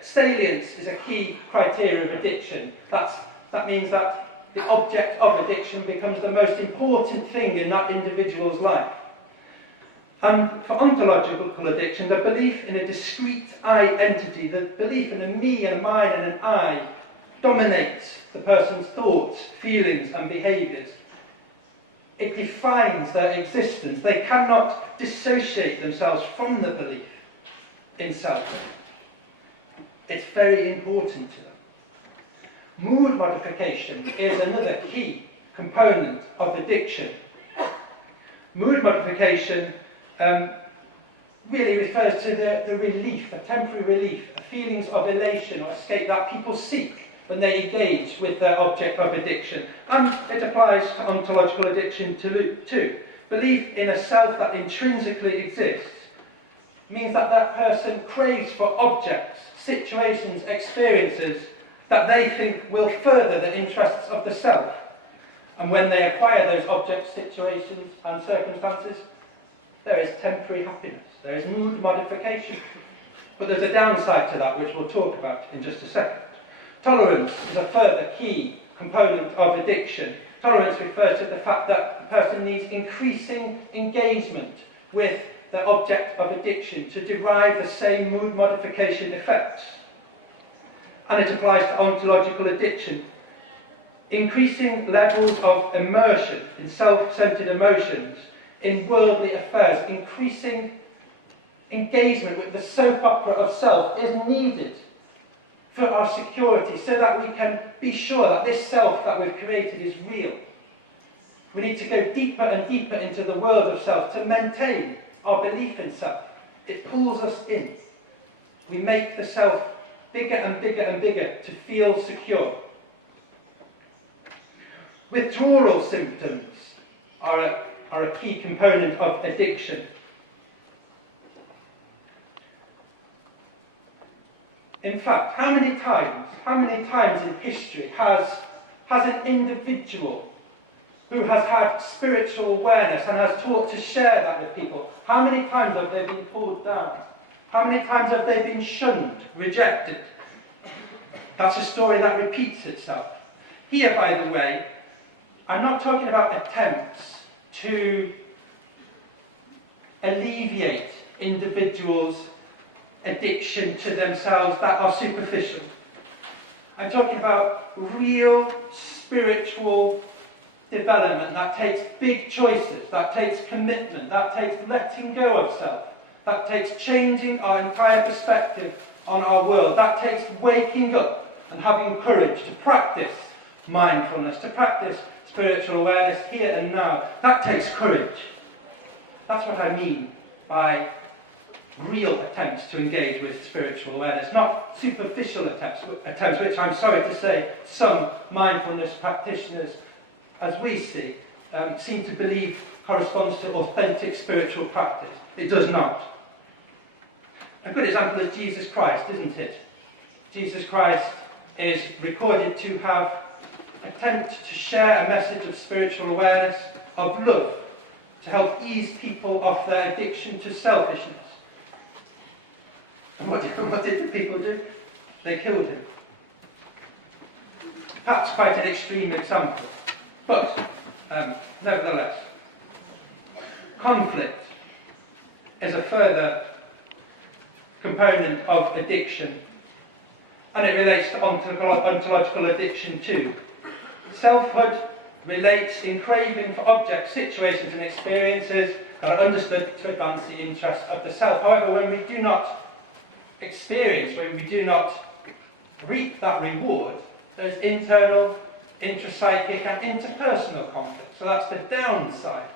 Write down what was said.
Salience is a key criteria of addiction. That means that the object of addiction becomes the most important thing in that individual's life. And for ontological addiction, the belief in a discrete I entity, the belief in a me and a mine and an I, dominates the person's thoughts, feelings and behaviours. It defines their existence. They cannot dissociate themselves from the belief in self. It's very important to them. Mood modification is another key component of addiction. Mood modification really refers to the relief, the temporary relief, feelings of elation or escape that people seek when they engage with their object of addiction. And it applies to ontological addiction too. Belief in a self that intrinsically exists means that that person craves for objects, situations, experiences that they think will further the interests of the self. And when they acquire those objects, situations and circumstances, there is temporary happiness, there is mood modification. But there's a downside to that, which we'll talk about in just a second. Tolerance is a further key component of addiction. Tolerance refers to the fact that the person needs increasing engagement with their object of addiction to derive the same mood modification effects. And it applies to ontological addiction. Increasing levels of immersion in self-centered emotions, in worldly affairs, increasing engagement with the soap opera of self is needed for our security, so that we can be sure that this self that we've created is real. We need to go deeper and deeper into the world of self to maintain our belief in self. It pulls us in. We make the self bigger and bigger and bigger to feel secure. Withdrawal symptoms are a key component of addiction. In fact, how many times in history has an individual who has had spiritual awareness and has taught to share that with people, how many times have they been pulled down? How many times have they been shunned, rejected? That's a story that repeats itself. Here, by the way, I'm not talking about attempts to alleviate individuals' addiction to themselves that are superficial. I'm talking about real spiritual development that takes big choices, that takes commitment, that takes letting go of self, that takes changing our entire perspective on our world, that takes waking up and having courage to practice mindfulness, to practice spiritual awareness here and now. That takes courage. That's what I mean by real attempts to engage with spiritual awareness, not superficial attempts which I'm sorry to say some mindfulness practitioners, as we see, seem to believe corresponds to authentic spiritual practice. It does not. A good example is Jesus Christ, isn't it? Jesus Christ is recorded to have attempted to share a message of spiritual awareness, of love, to help ease people off their addiction to selfishness. And what did the people do? They killed him. Perhaps quite an extreme example, but nevertheless. Conflict is a further component of addiction, and it relates to ontological addiction too. Selfhood relates in craving for objects, situations and experiences that are understood to advance the interests of the self. However, when we do not experience, when we do not reap that reward, there's internal, intrapsychic and interpersonal conflict. So that's the downside